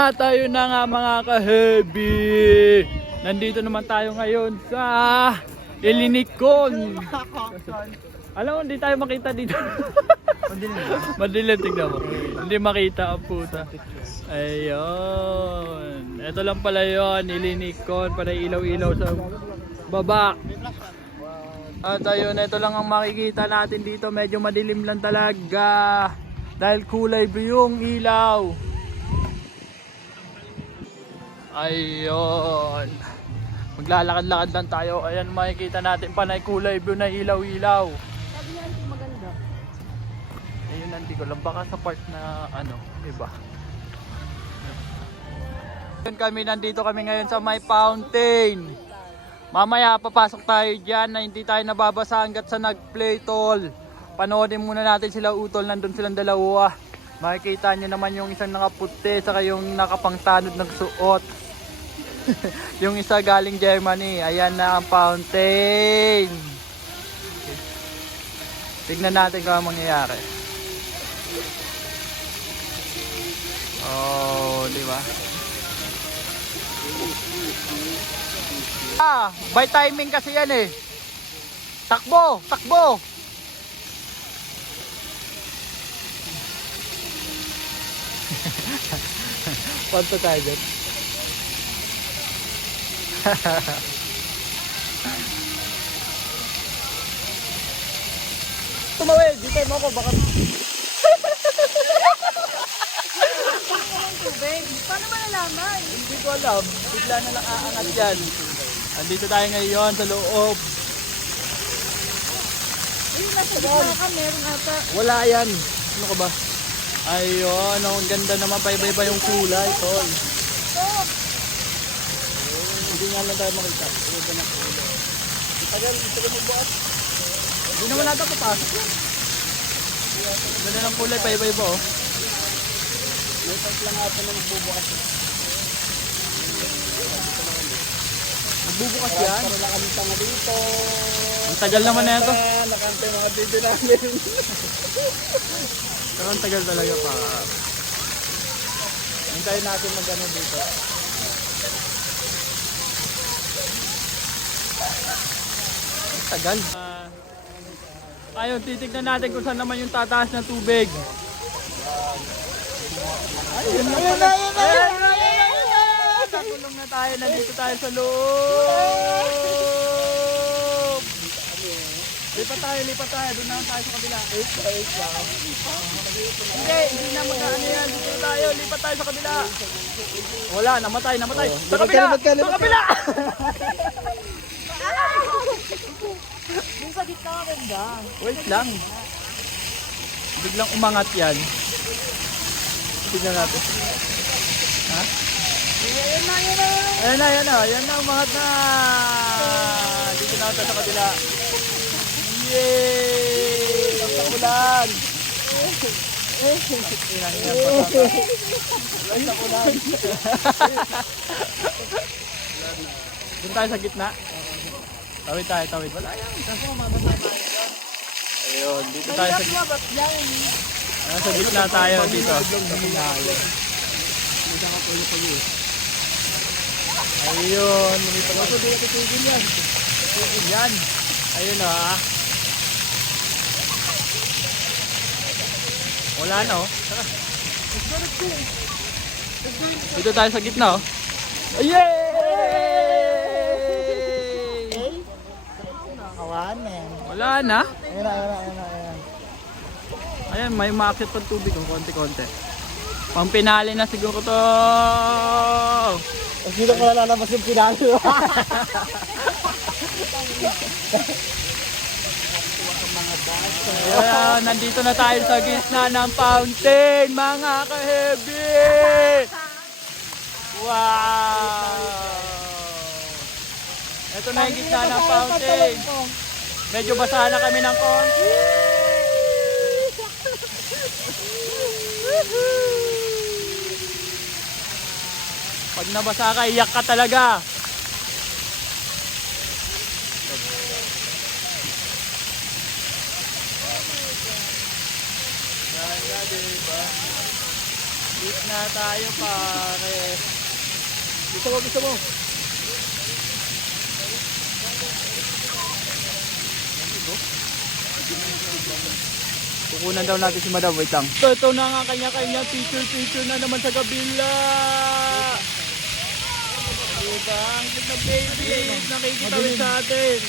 Tayo na nga mga ka-heavy. Nandito naman tayo ngayon sa Ilinikon. Alam mo, hindi tayo makita dito. Madilim, tignan mo. Hindi makita ang puta. Ayun. Ito lang pala yun, Ilinikon. Para ilaw-ilaw sa baba. At ayun, ito lang ang makikita natin dito. Medyo madilim lang talaga. Dahil kulay blue yung ilaw. Ayun. Maglalakad-lakad lang tayo. Ayan, makikita natin panay kulay blue na ilaw-ilaw. Sabi niya, hindi maganda. Ayun, hindi ko lang. Baka sa part na ano, iba. Ayun, nandito kami ngayon sa may fountain. Mamaya papasok tayo dyan na hindi tayo nababasa hanggat sa nag-play tol. Panoodin muna natin sila utol, nandun silang dalawa. Makikita nyo naman yung isang nakaputi saka yung nakapangtanod ng suot. Yung isa galing Germany. Ayan na ang fountain. Tignan natin kung ano mangyayari. Oh, di ba? By timing kasi yan eh. Takbo, takbo. Punta tayo dyan. Tumawid, dito mo ako baka. Tubig. Paano malalaman? Hindi ko alam, bigla na lang aangat yan. Andito tayo ngayon sa loob. Ayun, nasa gitna ka, meron ata. Wala yan. Ano ka ba? Ayun, ang ganda naman, paiba-iba yung kulay, tol. Ito. Hindi nga lang tayo makita. Iba na kulay. Tagal, magbukas. Hindi naman natin papasok yan. Ganda ng kulay, paiba-iba oh. May part lang ata na magbubukas. Magbubukas yan? Wala kami tanga dito. Ang tagal naman na ito. Nakantay mga bibi namin. Pero ang tagal talaga pa. Hintayin natin mag-ano dito. Ang tagal. Ayun, titignan natin kung saan naman yung tataas na tubig. Ayun na pala. Ayun na. Nakulong na tayo. Nandito tayo sa loob. Lipat tayo. Doon na tayo sa kabila. Hindi na mag-ano yan. Dito tayo. Lipat tayo sa kabila. Wala, namatay. Sa kabila. Sa kabila. Yung sa gitna ka ganda. Wait lang. Biglang umangat yan. Tignan natin. Ha? Ayan na, umangat na. Dito na tayo sa kabila. Yay! Sa ulan. Sa ulan. Doon tayo sa gitna. Tawid tayo. Wala yan. Ayun, dito tayo sa gitna. Sa gitna tayo dito. Ayun, lumipad ako. Tigil yan. Ayun ah. Wala na oh. Dito tayo sa gitna oh. Yay! Wala na. Ayan. Ayan, may umakyat pang tubig kung konti-konti. Pang pinali na siguro to. Sino ko lalabas yung pinalo? Ayan, nandito na tayo sa gitna ng fountain, mga ka-heavy! Wow! Ito na yung gitna ng fountain. Medyo basa na kami ng konti. Pag nabasa ka, iyak ka talaga. Diba? Eat na tayo pare. Gusto mo, gusto mo. Kukunan daw natin si Madam. Wait lang. Ito na nga kanya-kanya picture na naman sa kabila. Diba? Ang cute na babies. Nakikita rin sa atin.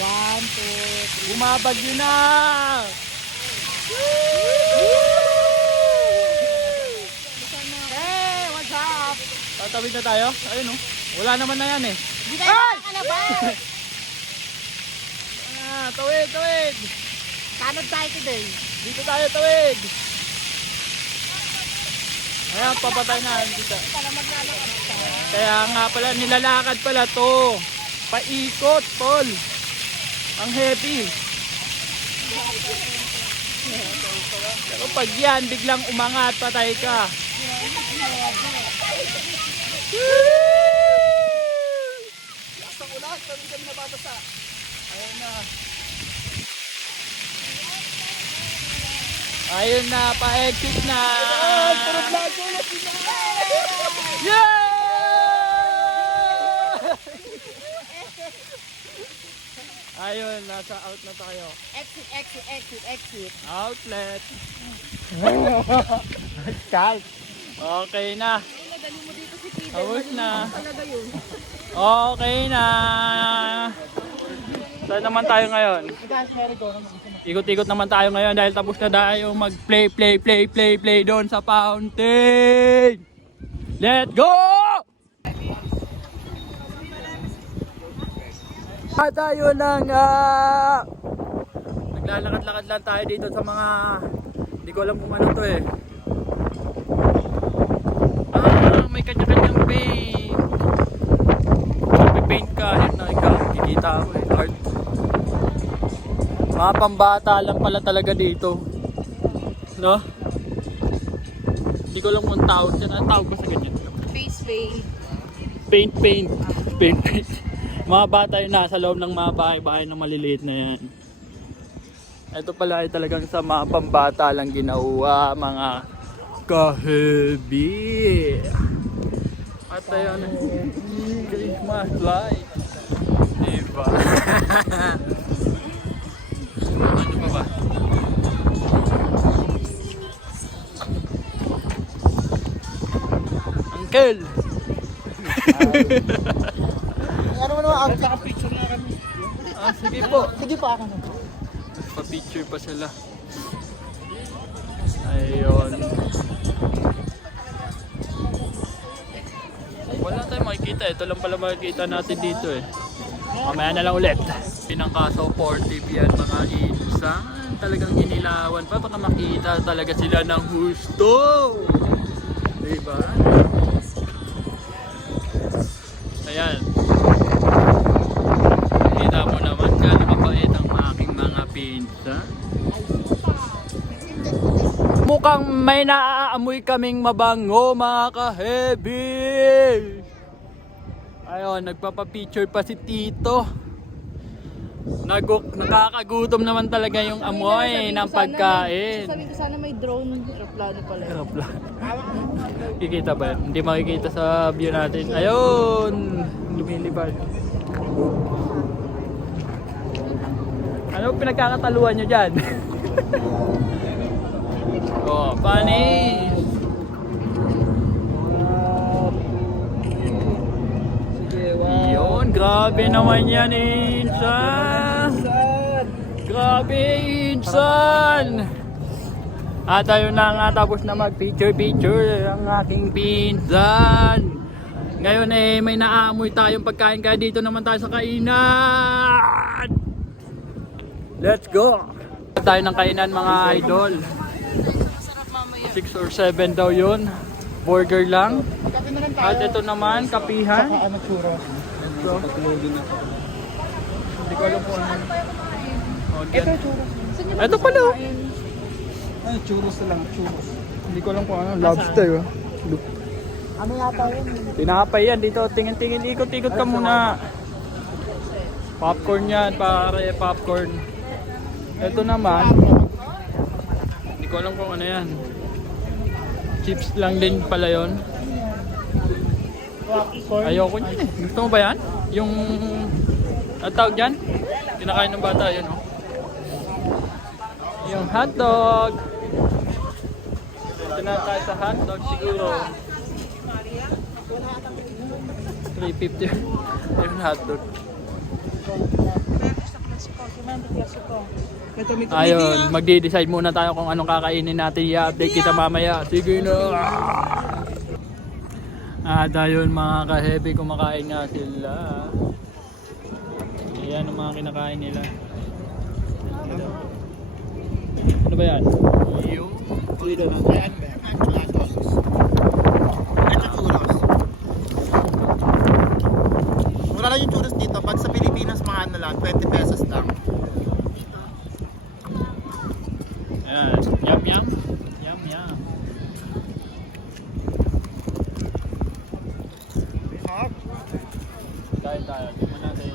1, 2, 3. Bumabagyo na! Hey, what's up? Tatawid na tayo? Ayun oh. Wala naman na yan eh. Hindi tayo makakalabas. Tawid, tawid! Kanod tayo today. Dito tayo tawid! Ayan, papatay na. Dito. Para maglalakad tayo. Kaya nga pala, nilalakad pala to. Paikot, Paul. Ang heavy. Pero pag yan, biglang umangat, patay ka. Sa ulan, kami kami nababasa. Ayun na. Ayun na, pa-exit na. Puro vlogger na sila. Yeah! Ayun, nasa out na tayo. Exit, exit, exit, exit. Outlet. Skype. Okay na. Dali mo dito si Peter. Tapos na. Talaga yun. Okay na. Saan naman tayo ngayon? Guys, meron ko. Ikot-ikot naman tayo ngayon dahil tapos na tayo mag-play doon sa fountain. Let's go! At tayo na nga. Naglalakad-lakad lang tayo dito sa mga, hindi ko alam kung ano to eh. May kanya-kanyang paint. May paint ka, yun na ikaw. Kikita ako eh, art. Mga pambata lang pala talaga dito. No? Hindi ko alam kung tawag yan. Ang tawag ba sa ganyan? Face paint. Paint. Mga bata yun nasa loob ng mga bahay-bahay na maliliit na yan. Ito pala ay talagang sa mga pambata lang ginawa, mga kahebi. At ayun, Christmas light. Diba? Ano pa ba? Uncle! Ano mo naman, ang picture na kami. Sige po. Sige pa ako. Pa-picture pa sila. Ayun. Wala tayong makikita. Ito lang pala makikita natin dito eh. Mamaya na lang ulit. Pinangka-supportive yan mga insan. Talagang inilawan pa. Baka makita talaga sila ng husto. Diba? Ayan. Kita mo naman gano'n mabait ang aking mga pinsan. Mukhang may naaamoy kaming mabango mga ka-heavy. Ayun, nagpapapicture pa si Tito. Nakakagutom naman talaga yung amoy ng pagkain. Sabi ko sana may drone aeroplano pala. Aeroplano. Kikita ba yan? Hindi makikita sa view natin. Ayun! Lumilipad. Ano pinagkakataluan nyo dyan? Oh, panis! Yun, grabe naman yan, Insan! Grabe, Insan! At ayun na nga, tapos na mag-picture ang aking pinsan. Ngayon eh, may naamoy tayong pagkain kaya dito naman tayo sa kainan. Let's go! Tayo ng kainan mga idol. 6 or 7 daw yun. Burger lang. Kape na lang tayo. At ito naman, kapihan. Saka ano, churros. Ito. Hindi ko alam kung ano. Oh, Ito, churros. ito pala. Ay, churros na lang, churros. Hindi ko alam kung ano. Lobster. Oh. Ano yata yun? Tinapay yan dito. Tingin-tingin. Ikot-ikot ka muna. Popcorn yan. Pare, popcorn. Ito naman. Hindi ko alam kung ano yan. Chips lang din pala yun. Ayoko niyan eh. Gusto mo ba yan? Yung... Ang tawag dyan? Kinakain ng bata yun, oh. Yung hotdog. Ito na tayo sa hotdog siguro. 350 yung hotdog. Ayun, magde-decide muna tayo kung anong kakainin natin. I-update kita mamaya. Sige na. Ayun mga ka-heavy, kumakain nga sila. Ayan ang mga kinakain nila. Ano ba yan? Yung churros. Mura lang yung churros dito. Pag sa Pilipinas, mga ano lang, 20 pesos lang. Ayan, yum yum. Yum yum. Tayo. Tingnan natin.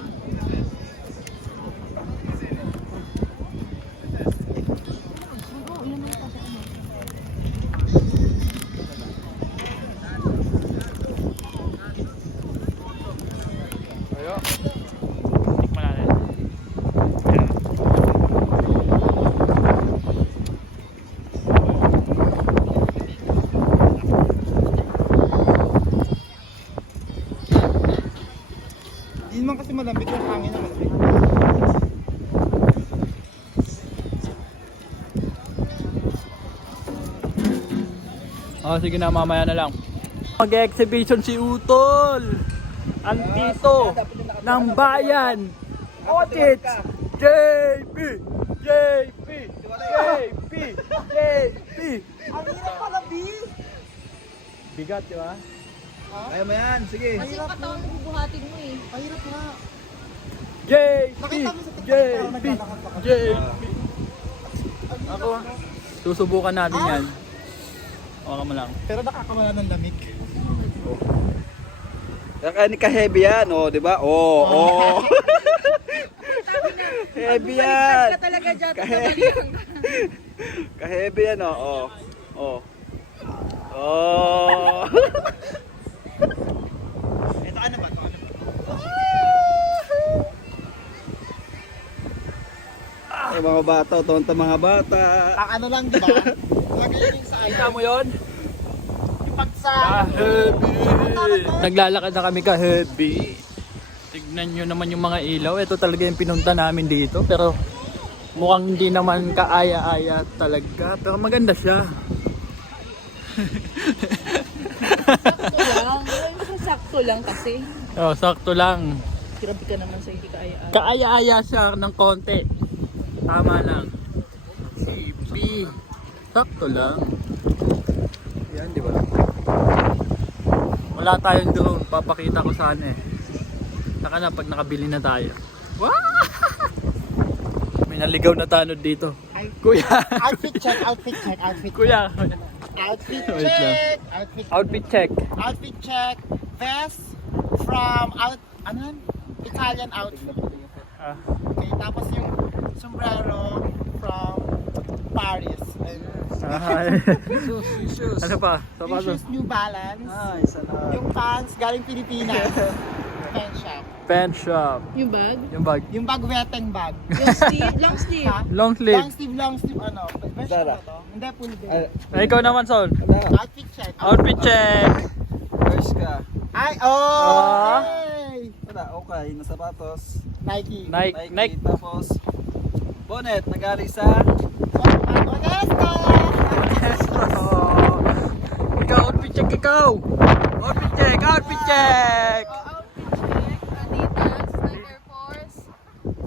Ayo. Tikman natin. Ayan. Hindi naman kasi malambit yung hangin na malambit. Oh, sige na, mamaya na lang. Mag-exhibition si Utol. Ang tito ng bayan. Otits. JP! JP! JP! JP! Ang hirap pala, B! Bigat, di ba? Kaya mo yan, sige. Kasi patawang bubuhatin mo eh. Ang hirap nga. JP! Nakita mo sa TikTok, JP! naglalakad pa ka. JP! Ako, susubukan natin yan. Okay mo lang. Pero nakakawala ng lamig. Kaya ni ka-heavy yan, oh, di ba? Oh, oh. Heavy yan. Ka talaga dyan. Ka-heavy yan, oh, oh. Oh. Oh. Ito ano ba? Ay, mga bata, tonta mga bata. Ang ano lang, di ba? Lagay yung sa Kita mo yun? Yung pagsa... Ka-heavy! Naglalakad na kami ka-heavy. Tignan nyo naman yung mga ilaw. Ito talaga yung pinunta namin dito. Pero mukhang hindi naman kaaya-aya talaga. Pero maganda siya. Sakto lang. Sakto lang kasi. Oh, sakto lang. Grabe ka naman sa hindi kaya. Kaaya-aya siya ng konti. Tama lang. CP. Sakto lang. Yan, di ba? Wala tayong doon. Papakita ko sana eh. Saka na pag nakabili na tayo. Wow! May naligaw na tanod dito. Kuya! Outfit check, outfit check, outfit check. Kuya! Outfit Wait lang. check. Outfit check. Outfit check. Vest from ano yan? Italian outfit. Ah, Okay, tapos yung sombrero from Paris. ay. Shoes. Ano pa? Yung Sapatos. shoes New Balance. Ay, sana. Yung pants galing Pilipinas. Pen shop. Pen shop. Yung bag? Yung bag. Yung bag weteng bag. Yung sleeve? Long sleeve? Ha? Long sleeve. Long sleeve ano? Pen shop Zara. ba to? Hindi, full day. Ay, ikaw naman, Sol. Outfit check. Outfit check. First ka. Ay, oh! Ah. Okay. Wala, okay. Na sapatos. Nike. Nike. Tapos, bonnet. Nagaling sa... Honesto! Ikaw, outfit check, ikaw. Outfit check, outfit check. Outfit check. Adidas, Nike Air Force,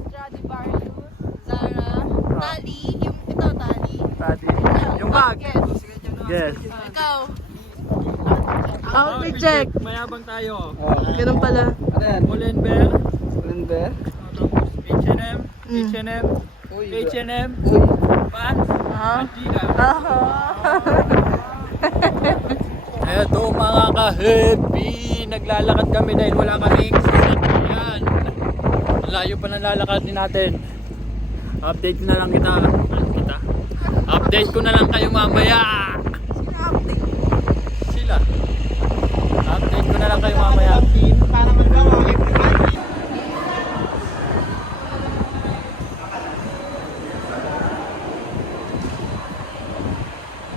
Stradivarius, Zara, Tali. Ito, Tali. Tati. Yung bag. Yes. Ikaw. Outfit check. Mayabang tayo. Ganun pala. Ano yan? Molenbeer. Blender? Tapos H&M. H&M. H&M. Pants. Adidas. Eto mga ka-heavy. Naglalakad kami dahil wala kaming sasakyan. Layo pa ng lalakad din natin. Update na lang kita. Update ko na lang kayo mamaya. ko na lang kayo mamaya. Para magawa everybody.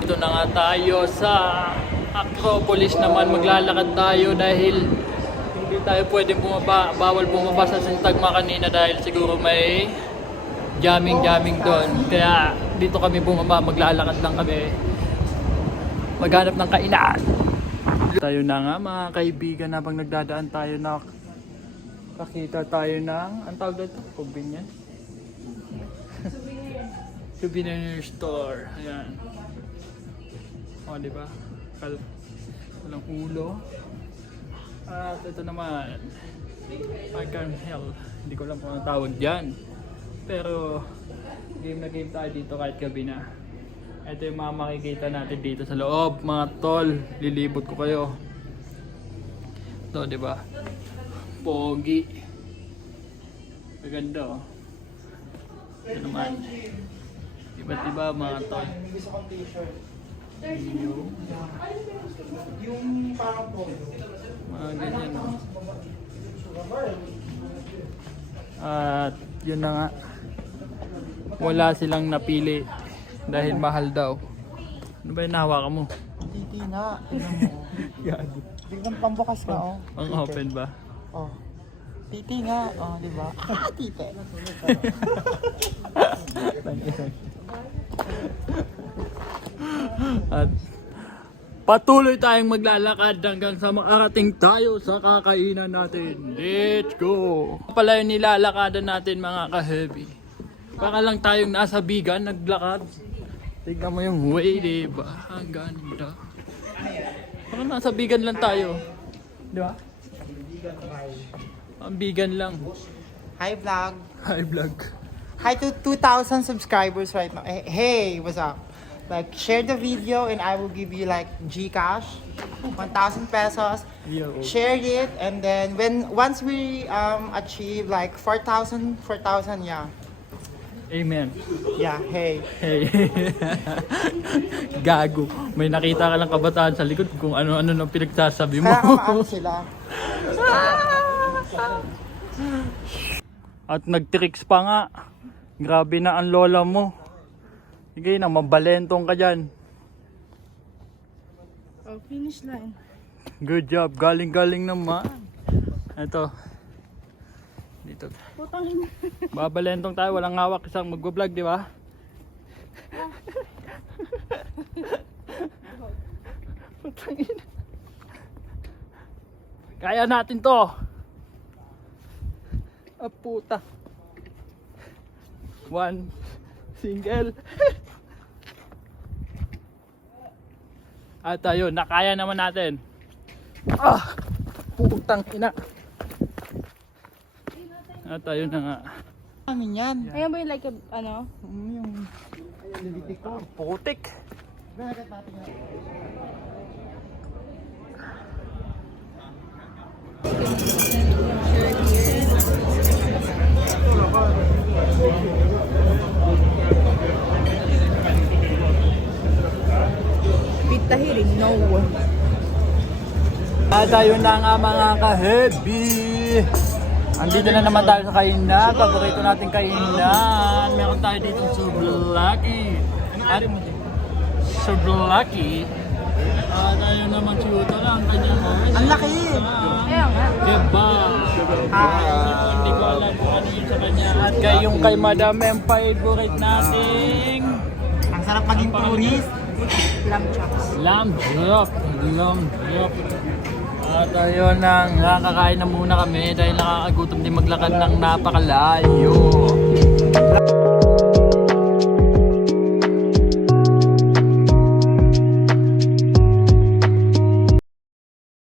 Ito na nga tayo sa Acropolis naman, maglalakad tayo dahil hindi tayo pwedeng bumaba, bawal bumaba sa Sintagma kanina dahil siguro may jamming doon. Kaya dito kami bumaba, maglalakad lang kami. Maghanap ng kainan. Tayo na nga mga kaibigan, habang nagdadaan tayo na kakita tayo ng, ang tawag dito? Convenience? Souvenir store. Ayan. O, diba? Walang ulo. At ito naman, I can help. Hindi ko alam kung ang tawag dyan. Pero, game na game tayo dito kahit gabi na. Ito yung mga makikita natin dito sa loob. Mga tol, lilibot ko kayo. Ito, diba? Pogi. Maganda, oh. Ito naman. Iba't iba mga tol. Yung parang po. Mga ganyan, no? At yun na nga, wala silang napili dahil mahal daw. Ano ba yung nahawakan mo? Titi na. Tingnan mo. Gago. Tingnan pambukas ka, oh. Ang open ba? Oh. Titi nga. Oh, di ba? Titi. At patuloy tayong maglalakad hanggang sa makarating tayo sa kakainan natin. Let's go! Pala yung nilalakadan natin mga ka-heavy. Baka lang tayong nasa bigan, naglakad. Tignan mo yung way, diba? Ang ganda. Baka nasa bigan lang tayo. Di ba? Ang bigan lang. Hi, vlog. Hi vlog. Hi to 2,000 subscribers right now. Hey, what's up? Like, share the video and I will give you like Gcash, 1,000 pesos. Yo. Share it and then once we achieve like 4,000, yeah. Amen. Yeah, hey. Hey. Gago. May nakita ka lang kabataan sa likod kung ano-ano nang pinagsasabi mo. Kaya kamaano sila. At nag-tricks pa nga. Grabe na ang lola mo. Sige na, mabalentong ka dyan. Oh, finish line. Good job. Galing-galing naman. Ito. Dito. Putang ina. Babalentong tayo. Walang hawak. Isang magbablog, di ba? Putang ina. Kaya natin to. Ah, puta. One single. At ayun, nakaya naman natin. Ah! Putang ina. At ayun na nga. Amin yan. Ayan ba yung like, ano? Yung libitik ko. Putik. Bakit natin yan? Pita hiring, no. At ayun na nga mga ka-heavy. Andito na naman tayo sa kainan. Paborito natin kainan. Meron tayo dito souvlaki. At souvlaki. At ayun naman si Uto lang. Ang laki! Ayan nga. Diba? Hindi ko alam kung ano yun sa kanya. At kay Madam yung favorite nating Ang sarap maging tourist. Lamb chops. lamb chop. Lamb chop. At ayun na, nakakain na muna kami dahil nakakagutom din maglakad ng napakalayo.